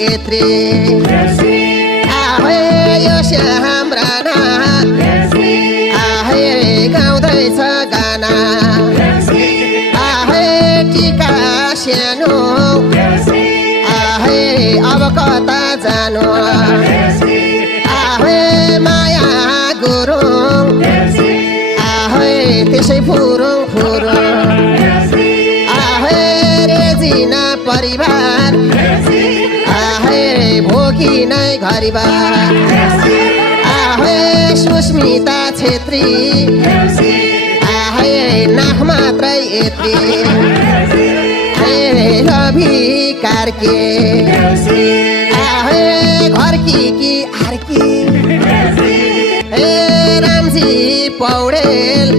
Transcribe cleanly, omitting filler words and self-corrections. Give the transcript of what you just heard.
यत्री आहे यो श्याम्रा आहे गाउँदैछ गाना आहे टिका सानो आहे अब कता जानु आहे माया गुरुङ आहे त्यसै फुरुङ फुरुङ आहे रेजिना परिवार आहे भोगी नै घरिबार आहे सुस्मिता छेत्री आहे नाक मात्रै यत्री रवि कार्के आहे घरकी कि आर्की रामजी पौडेल